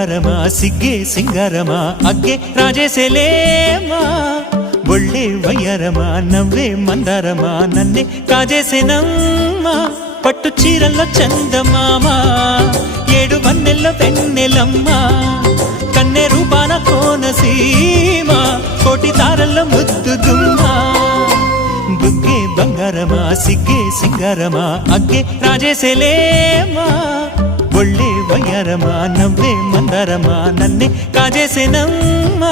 బంగారమా సిగ్గే సింగారమా అగ్గే రాజేసేలేమా ఒళ్ళే వయ్యారమా నవ్వే మందారమా నన్నే కాజేసేనమ్మా పట్టు చీరల్లో చందమామా ఏడు వన్నెల్లో వెన్నెలమ్మా కన్నె రూపాన కోనసీమ కోటి తారల్లో ముద్దుదుమ్మా బుగ్గే బంగారమా సిగ్గే సింగారమా అగ్గే రాజేసేలేమా ఒళ్ళే వయ్యారమా నవ్వే మందారమా నన్నే కాజేసేనమ్మా